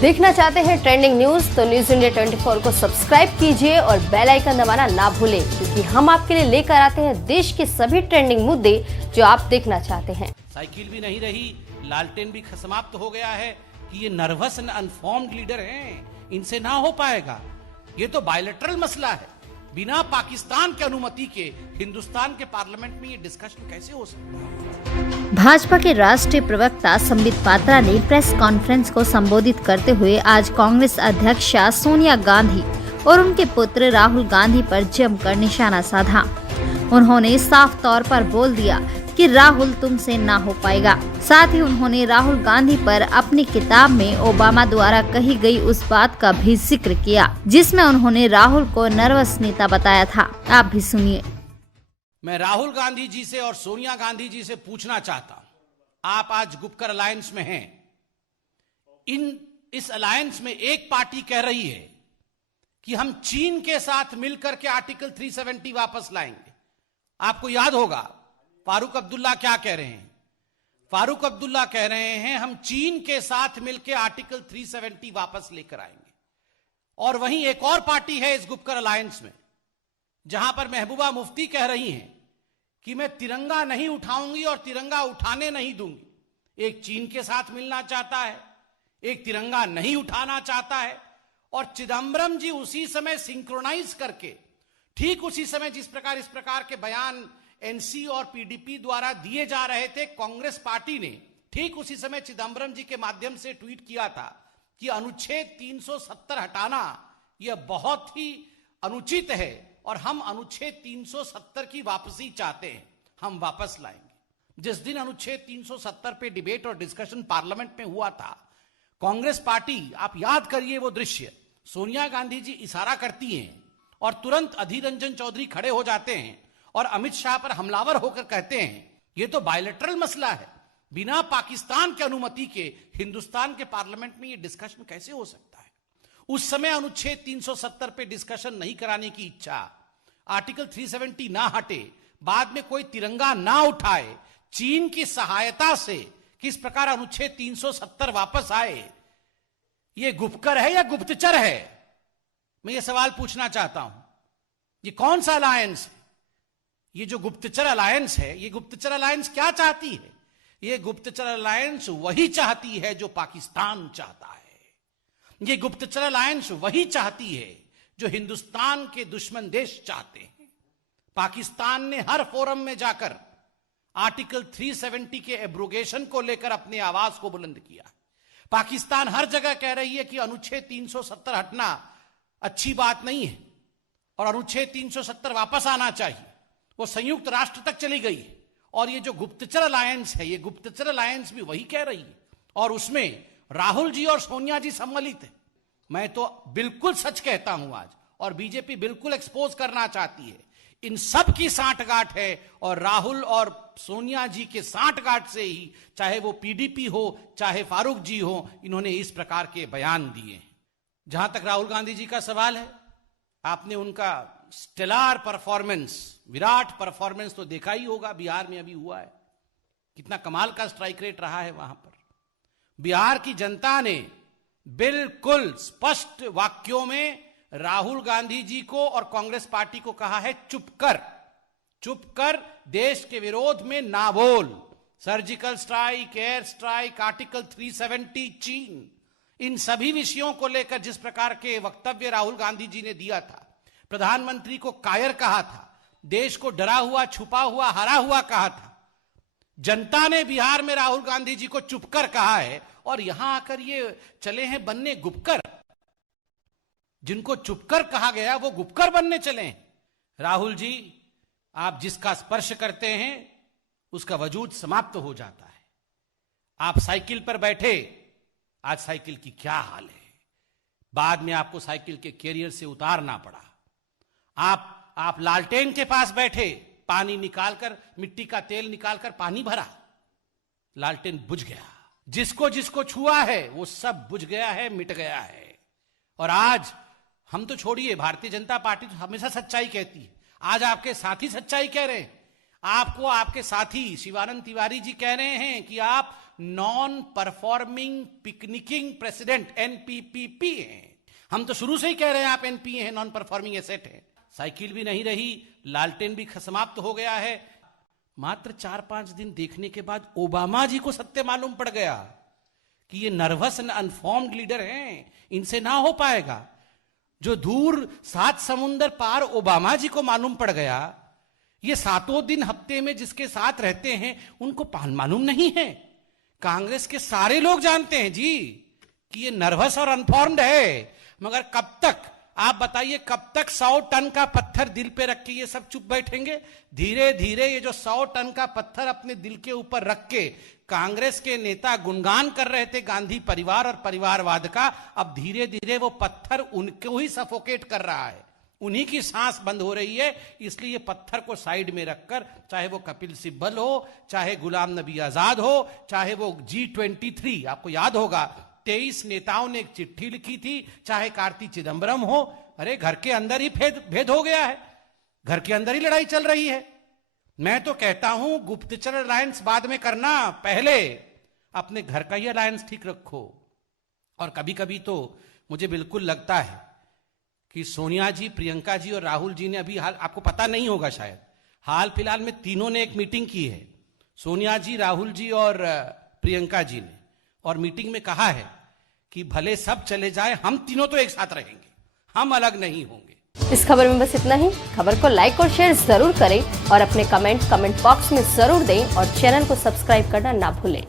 देखना चाहते हैं ट्रेंडिंग न्यूज तो न्यूज इंडिया 24 को सब्सक्राइब कीजिए और बेल आइकन दबाना ना भूलें, क्योंकि हम आपके लिए लेकर आते हैं देश के सभी ट्रेंडिंग मुद्दे जो आप देखना चाहते हैं। साइकिल भी नहीं रही, लालटेन भी समाप्त हो गया है कि ये नर्वस एंड अनफॉर्म्ड लीडर हैं, इनसे ना हो पाएगा। ये तो बायलैटरल मसला है, बिना पाकिस्तान की अनुमति के हिंदुस्तान के पार्लियामेंट में ये डिस्कशन कैसे हो सकता है। भाजपा के राष्ट्रीय प्रवक्ता संबित पात्रा ने प्रेस कॉन्फ्रेंस को संबोधित करते हुए आज कांग्रेस अध्यक्षा सोनिया गांधी और उनके पुत्र राहुल गांधी पर जमकर निशाना साधा। उन्होंने साफ तौर पर बोल दिया कि राहुल तुमसे ना हो पाएगा। साथ ही उन्होंने राहुल गांधी पर अपनी किताब में ओबामा द्वारा कही गई उस बात का भी जिक्र किया जिसमें उन्होंने राहुल को नर्वस नेता बताया था। आप भी सुनिए। मैं राहुल गांधी जी से और सोनिया गांधी जी से पूछना चाहता हूं, आप आज गुपकर अलायंस में हैं। इस अलायंस में एक पार्टी कह रही है कि हम चीन के साथ मिलकर के आर्टिकल 370 वापस लाएंगे। आपको याद होगा फारूक अब्दुल्ला क्या कह रहे हैं? फारूक अब्दुल्ला कह रहे हैं हम चीन के साथ मिलकर आर्टिकल 370 वापस लेकर आएंगे। और वहीं एक और पार्टी है इस गुपकर अलायंस में, जहां पर महबूबा मुफ्ती कह रही हैं कि मैं तिरंगा नहीं उठाऊंगी और तिरंगा उठाने नहीं दूंगी। एक चीन के साथ मिलना चाहता है, एक तिरंगा नहीं उठाना चाहता है। और चिदंबरम जी उसी समय सिंक्रोनाइज करके, ठीक उसी समय जिस प्रकार इस प्रकार के बयान एनसी और पीडीपी द्वारा दिए जा रहे थे, कांग्रेस पार्टी ने ठीक उसी समय चिदंबरम जी के माध्यम से ट्वीट किया था कि अनुच्छेद 370 हटाना यह बहुत ही अनुचित है और हम अनुच्छेद 370 की वापसी चाहते हैं, हम वापस लाएंगे। जिस दिन अनुच्छेद 370 पे डिबेट और डिस्कशन पार्लियामेंट में हुआ था, कांग्रेस पार्टी, आप याद करिए वो दृश्य, सोनिया गांधी जी इशारा करती हैं और तुरंत अधीर रंजन चौधरी खड़े हो जाते हैं और अमित शाह पर हमलावर होकर कहते हैं ये तो बायलैटरल मसला है, बिना पाकिस्तान की अनुमति के हिंदुस्तान के पार्लियामेंट में ये डिस्कशन कैसे हो सकता है। उस समय अनुच्छेद 370 पे डिस्कशन नहीं कराने की इच्छा, आर्टिकल 370 ना हटे, बाद में कोई तिरंगा ना उठाए, चीन की सहायता से किस प्रकार अनुच्छेद 370 वापस आए, ये गुपकर है या गुप्तचर है? मैं ये सवाल पूछना चाहता हूं। ये कौन सा अलायंस है? ये जो गुप्तचर अलायंस है, ये गुप्तचर अलायंस क्या चाहती है? ये गुप्तचर अलायंस वही चाहती है जो पाकिस्तान चाहता है। ये गुप्तचर अलायंस वही चाहती है जो हिंदुस्तान के दुश्मन देश चाहते हैं। पाकिस्तान ने हर फोरम में जाकर आर्टिकल 370 के एब्रोगेशन को लेकर अपनी आवाज को बुलंद किया। पाकिस्तान हर जगह कह रही है कि अनुच्छेद 370 हटना अच्छी बात नहीं है और अनुच्छेद 370 वापस आना चाहिए। वो संयुक्त राष्ट्र तक चली गई है। और ये जो गुप्तचर अलायंस है, ये गुप्तचर अलायंस भी वही कह रही है और उसमें राहुल जी और सोनिया जी सम्मिलित है। मैं तो बिल्कुल सच कहता हूं आज, और बीजेपी बिल्कुल एक्सपोज करना चाहती है, इन सब की सांठगांठ है और राहुल और सोनिया जी के सांठगांठ से ही, चाहे वो पीडीपी हो चाहे फारूक जी हो, इन्होंने इस प्रकार के बयान दिए। जहां तक राहुल गांधी जी का सवाल है, आपने उनका स्टेलर परफॉर्मेंस, विराट परफॉर्मेंस तो देखा ही होगा। बिहार में अभी हुआ है, कितना कमाल का स्ट्राइक रेट रहा है वहां पर। बिहार की जनता ने बिल्कुल स्पष्ट वाक्यों में राहुल गांधी जी को और कांग्रेस पार्टी को कहा है चुप कर, देश के विरोध में ना बोल। Surgical strike, air strike, article 370, चीन, इन सभी विषयों को लेकर जिस प्रकार के वक्तव्य राहुल गांधी जी ने दिया था, प्रधानमंत्री को कायर कहा था, देश को डरा हुआ, छुपा हुआ, हरा हुआ कहा था। जनता ने बिहार में राहुल गांधी जी को चुप कर कहा है और यहां आकर ये चले हैं बनने गुपकर। जिनको चुपकर कहा गया वो गुपकर बनने चले हैं। राहुल जी, आप जिसका स्पर्श करते हैं उसका वजूद समाप्त हो जाता है। आप साइकिल पर बैठे, आज साइकिल की क्या हाल है, बाद में आपको साइकिल के कैरियर से उतारना पड़ा। आप लालटेन के पास बैठे, पानी निकालकर, मिट्टी का तेल निकालकर पानी भरा, लालटेन बुझ गया। जिसको जिसको छुआ है वो सब बुझ गया है, मिट गया है। और आज हम तो छोड़िए, भारतीय जनता पार्टी तो हमेशा सच्चाई कहती है। आज आपके साथी सच्चाई कह रहे हैं। आपको आपके साथी शिवानंद तिवारी जी कह रहे हैं कि आप नॉन परफॉर्मिंग पिकनिकिंग प्रेसिडेंट, एनपीपीपी हैं। हम तो शुरू से ही कह रहे हैं आप एनपी हैं, नॉन परफॉर्मिंग एसेट है। साइकिल भी नहीं रही, लालटेन भी समाप्त हो गया है। मात्र 4-5 दिन देखने के बाद ओबामा जी को सत्य मालूम पड़ गया कि ये नर्वस एंड अनफॉर्म्ड लीडर हैं, इनसे ना हो पाएगा। जो दूर 7 समुंदर पार ओबामा जी को मालूम पड़ गया, ये 7 दिन हफ्ते में जिसके साथ रहते हैं उनको मालूम नहीं है। कांग्रेस के सारे लोग जानते हैं जी कि ये नर्वस और अनफॉर्म्ड है, मगर कब तक आप बताइए, कब तक 100 टन का पत्थर दिल पे रख के ये सब चुप बैठेंगे? धीरे धीरे ये जो 100 टन का पत्थर अपने दिल के ऊपर रख के कांग्रेस के नेता गुणगान कर रहे थे गांधी परिवार और परिवारवाद का, अब धीरे धीरे वो पत्थर उनको ही सफोकेट कर रहा है, उन्हीं की सांस बंद हो रही है। इसलिए ये पत्थर को साइड में रखकर, चाहे वो कपिल सिब्बल हो, चाहे गुलाम नबी आजाद हो, चाहे वो G23, आपको याद होगा 23 नेताओं ने एक चिट्ठी लिखी थी, चाहे कार्ति चिदंबरम हो। अरे घर के अंदर ही भेद हो गया है, घर के अंदर ही लड़ाई चल रही है। मैं तो कहता हूं गुप्तचर अलायंस बाद में करना, पहले अपने घर का ही अलायंस ठीक रखो। और कभी कभी तो मुझे बिल्कुल लगता है कि सोनिया जी, प्रियंका जी और राहुल जी ने अभी आपको पता नहीं होगा शायद, हाल फिलहाल में तीनों ने एक मीटिंग की है, सोनिया जी, राहुल जी और प्रियंका जी ने, और मीटिंग में कहा है कि भले सब चले जाए, हम तीनों तो एक साथ रहेंगे, हम अलग नहीं होंगे। इस खबर में बस इतना ही। खबर को लाइक और शेयर जरूर करें और अपने कमेंट बॉक्स में जरूर दें और चैनल को सब्सक्राइब करना ना भूलें।